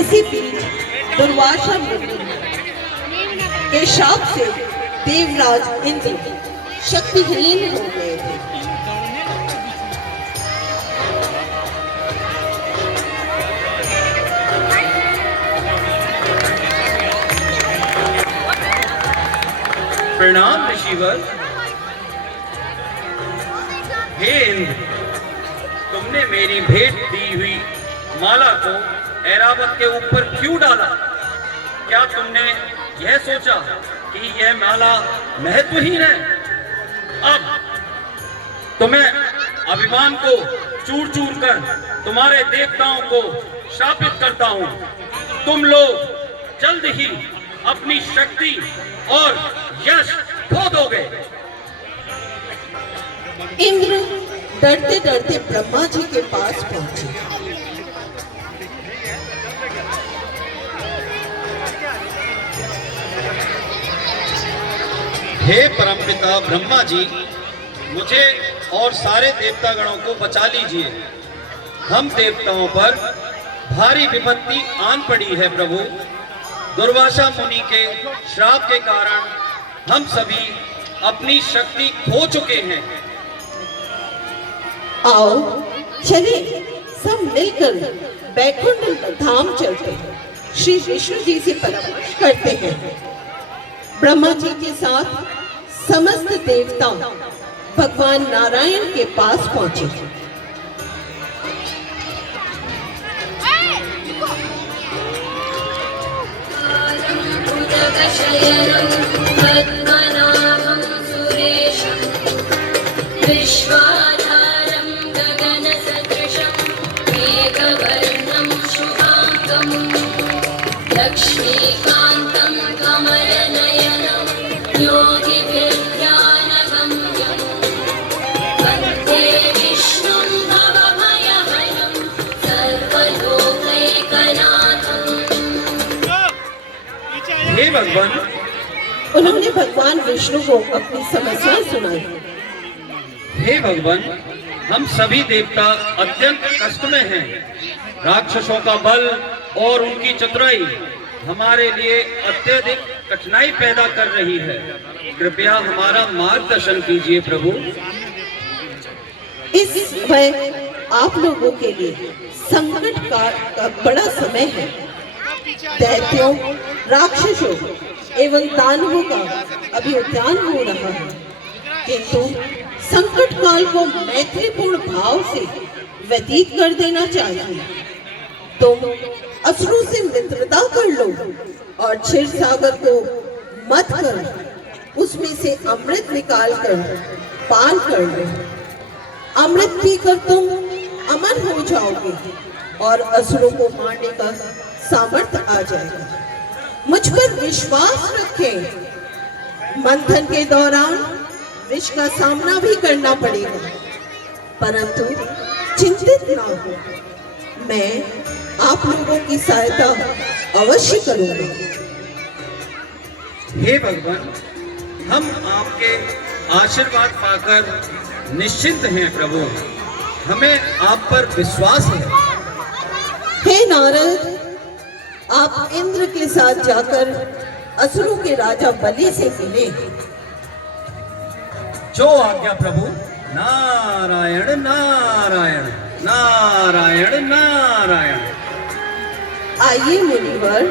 इसी बीच दुर्वासा मुनि के शाप से देवराज इंद्र शक्तिहीन हो गए थे। प्रणाम ऋषिवर। हे इंद्र, तुमने मेरी भेंट दी हुई माला को ऐरावत के ऊपर क्यों डाला? क्या तुमने यह सोचा कि यह माला महत्वहीन है? अब तुम्हें अभिमान को चूर चूर कर तुम्हारे देवताओं को शापित करता हूं। तुम लोग जल्द ही अपनी शक्ति और यश खो दोगे। इंद्र डरते डरते ब्रह्मा जी के पास पहुंचे। हे परमपिता ब्रह्मा जी, मुझे और सारे देवतागणों को बचा लीजिए। हम देवताओं पर भारी विपत्ति आन पड़ी है प्रभु। दुर्वासा मुनि के श्राप के कारण हम सभी अपनी शक्ति खो चुके हैं। आओ चले सब मिलकर बैकुंठ धाम चलते हैं, श्री विष्णु जी से परामर्श करते हैं। ब्रह्मा जी के साथ समस्त देवता भगवान नारायण के पास पहुंचे। पद्मनाभं सुरेशं विश्वाधारं गगनसदृशं मेघवर्णं शुभांगं लक्ष्मीकान्तं कमलनयनं योगिभिर्ध्यानगम्यं वन्दे विष्णुं भवभयहरं सर्वलोकैकनाथम्। हे भगवान, उन्होंने भगवान विष्णु को अपनी समस्या सुनाई। हे भगवान, हम सभी देवता अत्यंत कष्ट में हैं। राक्षसों का बल और उनकी चतुराई हमारे लिए अत्यधिक कठिनाई पैदा कर रही है। कृपया हमारा मार्गदर्शन कीजिए प्रभु। इस समय आप लोगों के लिए संकट का बड़ा समय है। दैत्यों, राक्षसों एवं दानवों का अभ्युत्थान हो रहा है, किंतु संकट काल को मैत्रीपूर्ण भाव से व्यतीत कर देना चाहिए। तुम असुरों से मित्रता कर लो और क्षीर सागर को मत कर उसमें से अमृत निकाल कर पान कर लो। अमृत पीकर तुम अमर हो जाओगे और असुरों को मारने का सामर्थ्य आ जाएगा। मुझ पर विश्वास रखें। मंथन के दौरान विष का सामना भी करना पड़ेगा, परंतु चिंतित ना हो, मैं आप लोगों की सहायता अवश्य करूंगा। हे भगवान, हम आपके आशीर्वाद पाकर निश्चिंत हैं प्रभु। हमें आप पर विश्वास है। हे नारद, आप इंद्र के साथ जाकर असुरों के राजा बलि से मिले। जो आज्ञा प्रभु। नारायण नारायण नारायण नारायण। आइए मुनिवर।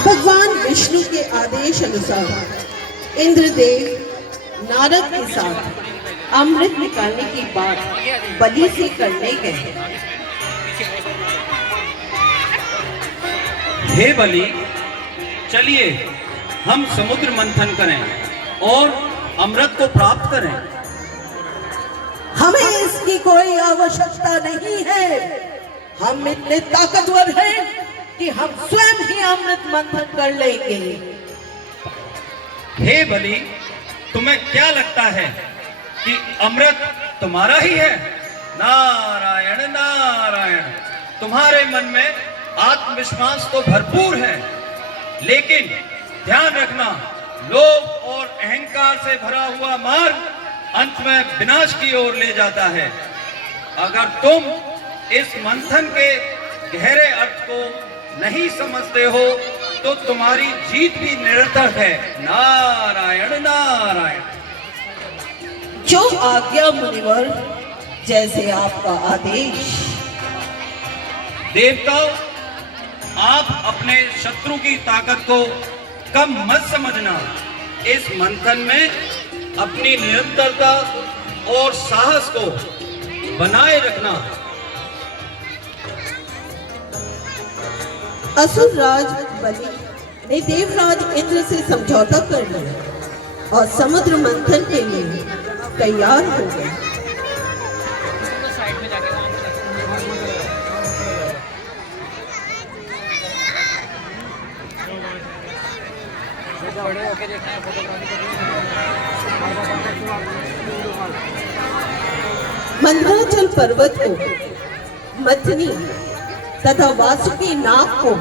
भगवान विष्णु के आदेश अनुसार इंद्रदेव नारद के साथ अमृत निकालने की बात बलि से करने गए। हे बलि, चलिए हम समुद्र मंथन करें और अमृत को प्राप्त करें। हमें इसकी कोई आवश्यकता नहीं है। हम इतने ताकतवर हैं कि हम स्वयं ही अमृत मंथन कर लेंगे। हे बलि, तुम्हें क्या लगता है कि अमृत तुम्हारा ही है? नारायण नारायण। तुम्हारे मन में आत्मविश्वास तो भरपूर है, लेकिन ध्यान रखना, लोभ और अहंकार से भरा हुआ मार्ग अंत में विनाश की ओर ले जाता है। अगर तुम इस मंथन के गहरे अर्थ को नहीं समझते हो तो तुम्हारी जीत भी निरर्थक है। नारायण नारायण। जो आज्ञा मुनिवर, जैसे आपका आदेश। देवताओं, आप अपने शत्रु की ताकत को कम मत समझना। इस मंथन में अपनी निरंतरता और साहस को बनाए रखना। असुर राज बलि ने देवराज इंद्र से समझौता कर लिया और समुद्र मंथन के लिए तैयार हो गए। मंदराचल पर्वत को, मथनी तथा वासुकी नाग को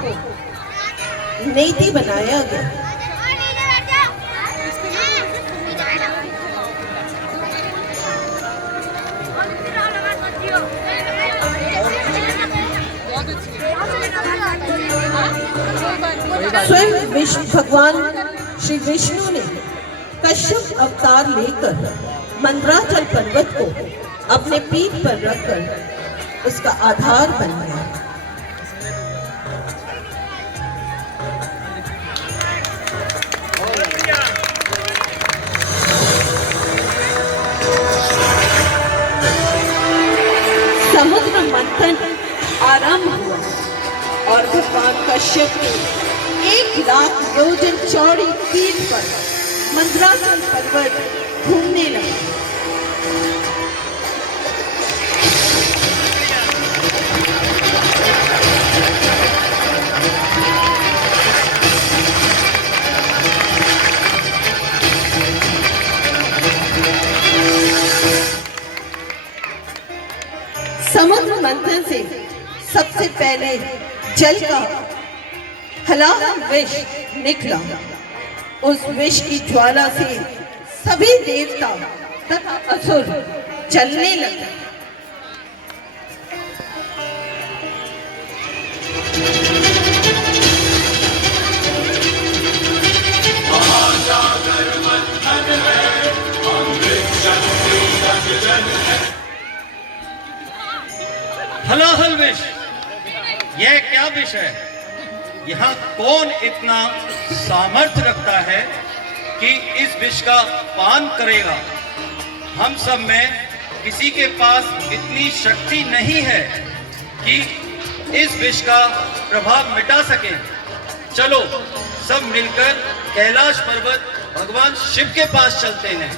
नेति बनाया गया। स्वयं विष्णु भगवान श्री विष्णु ने कश्यप अवतार लेकर मंदराचल पर्वत को अपने पीठ पर रखकर उसका आधार बनाया। समुद्र मंथन आरंभ हुआ और भगवान कश्यप ने 1,00,000 योजन चौड़ी पीठ पर मंदराचल पर्वत घूमने लगे। समुद्र मंथन से सबसे पहले जल का हलाहल विष निकला। उस विष की ज्वाला से सभी देवता तथा असुर जलने लगे। हलाहल विष, यह क्या विष है? यहाँ कौन इतना सामर्थ्य रखता है कि इस विष का पान करेगा? हम सब में किसी के पास इतनी शक्ति नहीं है कि इस विष का प्रभाव मिटा सके। चलो सब मिलकर कैलाश पर्वत भगवान शिव के पास चलते हैं।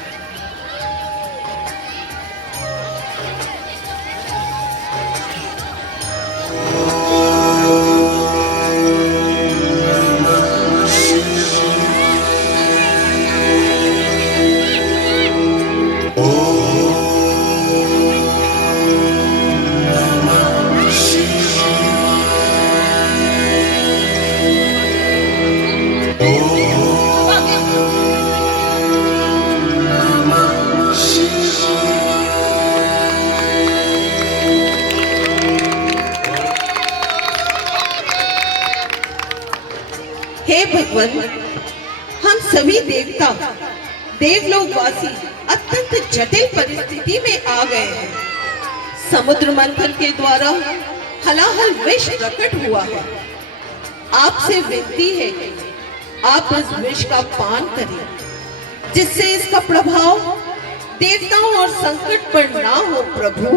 हे भगवान, हम सभी देवता देवलोकवासी अत्यंत जटिल परिस्थिति में आ गए हैं। समुद्र मंथन के द्वारा हलाहल विष प्रकट हुआ है। आपसे विनती है कि आप इस विष का पान करें, जिससे इसका प्रभाव देवताओं और संकट पर ना हो। प्रभु,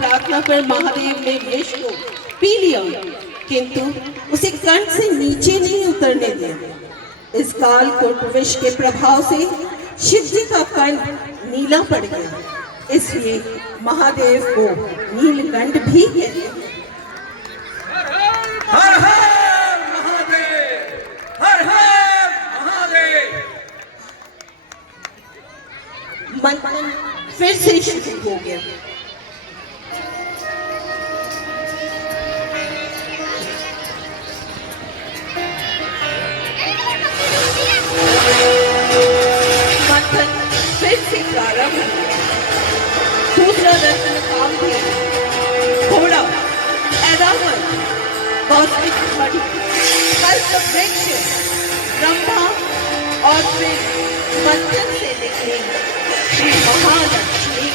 प्रार्थना पर महादेव ने विष को पी लिया, किंतु उसे कंठ से नीचे नहीं उतरने दिया। इस काल कोट विष के प्रभाव से शिव जी का कंठ नीला पड़ गया, इसलिए महादेव को नीलकंठ भी कहते हैं। हर हर महादेव, हर हर महादेव। मंथन फिर से शुरू हो गया। मंथन फिर से प्रारंभ हुआ। दूसरा रत्न काम भी घोड़ा, ऐरावत, कौशिक मणि, कल्प वृक्ष, ब्रह्मा और फिर मंथन से निकले श्री महालक्ष्मी।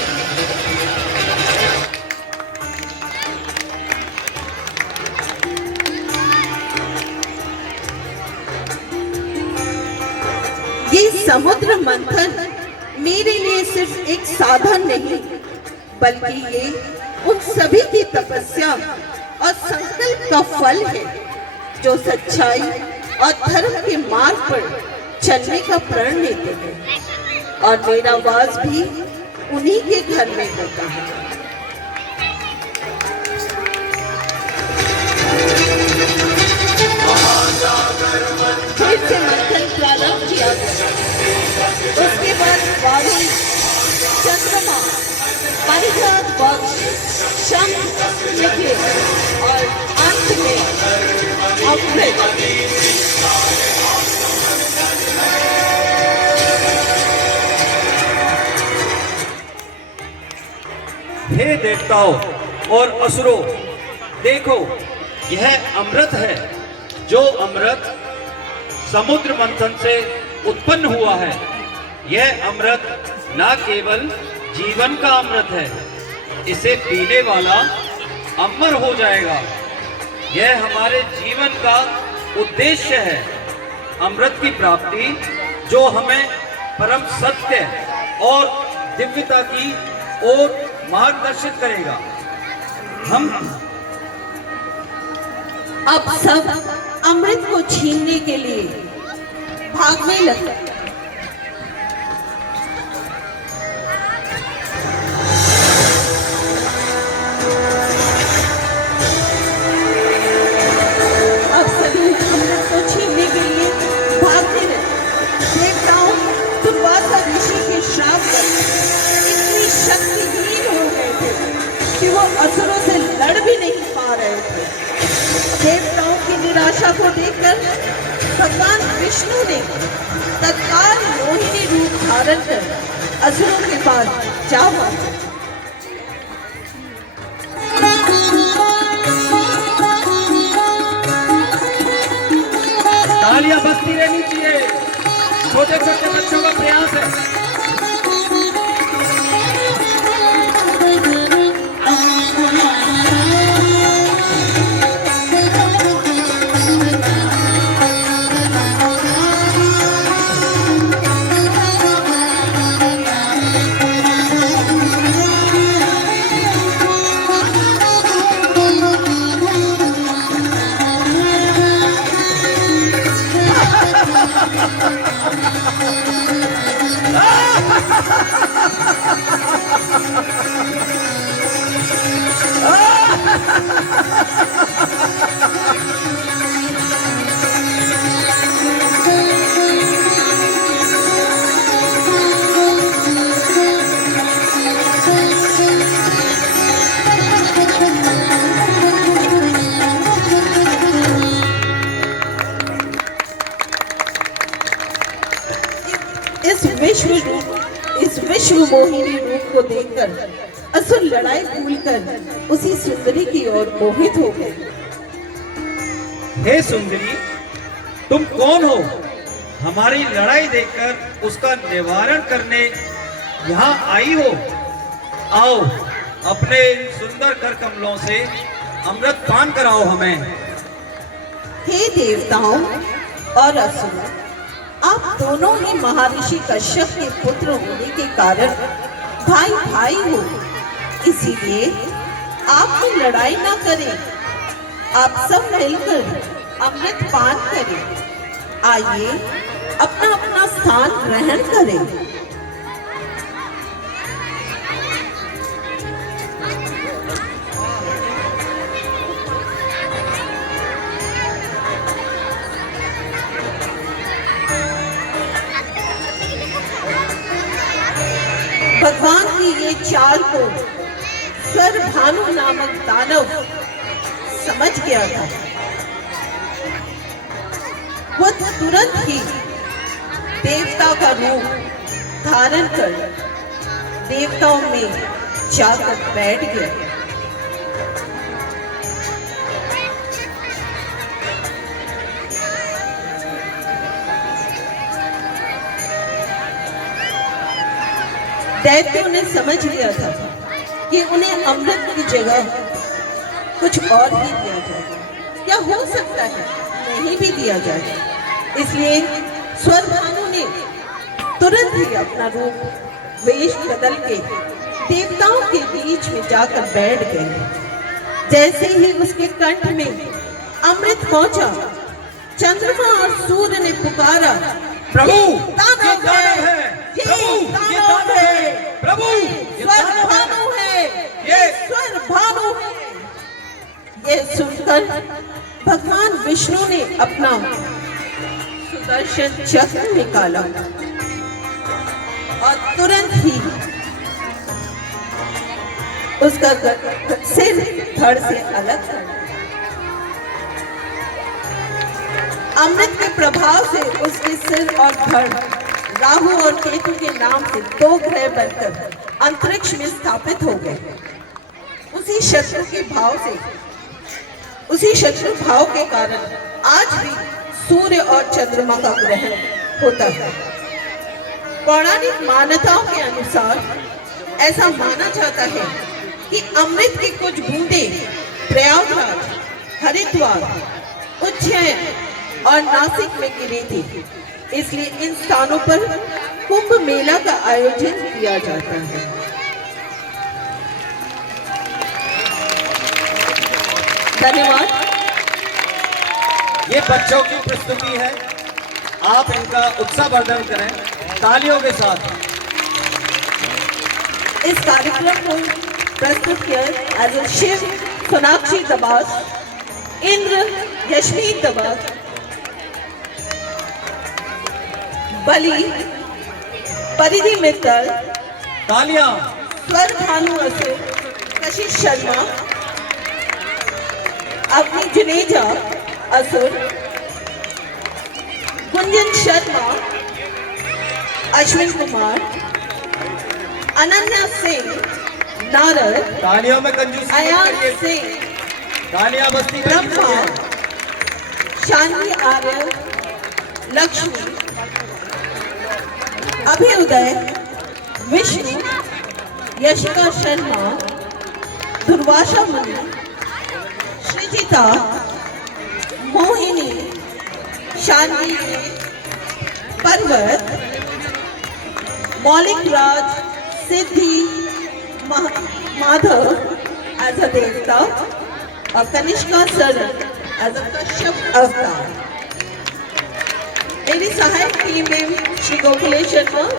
ये समुद्र मंथन मेरे लिए सिर्फ एक साधन नहीं, बल्कि ये उन सभी की तपस्या और संकल्प का फल है जो सच्चाई और धर्म के मार्ग पर चलने का प्रण लेते हैं, और मेरा वास भी उन्हीं के घर में होता है। फिर से मंथन प्रारंभ किया गया। उसके बाद वारुणी, चंद्रमा, परिजात पक्ष, शंख निकले और अंत में अमृत। हे देवताओं और असुरों, देखो यह अमृत है। जो अमृत समुद्र मंथन से उत्पन्न हुआ है, यह अमृत न केवल जीवन का अमृत है, इसे पीने वाला अमर हो जाएगा। यह हमारे जीवन का उद्देश्य है, अमृत की प्राप्ति, जो हमें परम सत्य और दिव्यता की ओर मार्गदर्शित करेगा। हम अब सब अमृत को छीनने के लिए भागने लगे। अब सभी अमृत को छीनने के लिए भागने लगे। देवताओं दुर्वासा ऋषि के श्राप पर इतनी शक्तिहीन हो गए थे कि वो असुरों से लड़ भी नहीं पा रहे थे। देवताओं की निराशा को देखकर भगवान विष्णु ने तत्काल मोहिनी रूप धारण कर असुरों के पास जा पहुंचे। तालियां बजती रहनी चाहिए, छोटे छोटे बच्चों का प्रयास है। इस विश्व मोहिनी रूप को देखकर असुर लड़ाई भूलकर उसी सुंदरी की ओर मोहित हो गए। हे सुंदरी, तुम कौन हो? हमारी लड़ाई देखकर उसका निवारण करने यहाँ आई हो? आओ, अपने सुंदर कर कमलों से अमृत पान कराओ हमें। हे देवताओं और असुरों, आप दोनों ही महर्षि कश्यप के पुत्र होने के कारण भाई भाई हो, इसीलिए आप में लड़ाई ना करें, आप सब मिलकर अमृत पान करें। आइए अपना अपना स्थान ग्रहण करें। भगवान की ये चाल को स्वरभानु नामक दानव समझ गया था। वो तुरंत ही देवता का रूप धारण कर देवताओं में जाकर बैठ गया। दैत्यों ने समझ लिया था कि उन्हें अमृत की जगह कुछ और ही दिया जाए, या हो सकता है नहीं भी दिया जाए। इसलिए स्वरभानु ने तुरंत ही अपना रूप वेश बदल के देवताओं के बीच में जाकर बैठ गए। जैसे ही उसके कंठ में अमृत पहुंचा, चंद्रमा और सूर्य ने पुकारा, प्रभु दानव है, ये दानव है, प्रभु स्वरभानु है, ये स्वरभानु है। ये सुनकर भगवान विष्णु ने अपना सुदर्शन चक्र निकाला और तुरंत ही उसका सिर धड़ से अलग कर दिया। अमृत के प्रभाव से उसके सिर और धड़ राहु और केतु के नाम से 2 ग्रह बनकर अंतरिक्ष में स्थापित हो गए। उसी शत्रु भाव के कारण आज भी सूर्य और चंद्रमा का ग्रहण होता है। पौराणिक मान्यताओं के अनुसार ऐसा माना जाता है कि अमृत की कुछ बूंदें प्रयागराज, हरिद्वार, उज्जैन और नासिक में गिरी थी। इसलिए इन स्थानों पर कुंभ मेला का आयोजन किया जाता है। धन्यवाद। ये बच्चों की प्रस्तुति है, आप इनका उत्साहवर्धन करें तालियों के साथ। इस कार्यक्रम को प्रस्तुत किया एज ए शिव सोनाक्षी दबास, इंद्र यशमीत दबास, बलि परिधि मित्तल, तालियां। स्वरभानु असुर, कशिश शर्मा, अग्नि जुनेजा असुर, गुंजन शर्मा, अश्विन कुमार, अनन्या सिंह, नारद, तालियों में कंजूसी मत अयान करिए। सिंह, तालियां बस्ती ब्रह्मा, शान्वी आर्य, लक्ष्मी, अभ्युदय, विष्णु, यशिका शर्मा, दुर्वासा मुनि, श्रीजिता, मोहिनी, शान्वी, पर्वत, मौलिक राज, सिद्धि, माधव एज अ देवता और कनिष्का शरण एज अ कश्यप अवतार। मेरी सहायक टीम में श्री गोकुलेश शर्मा,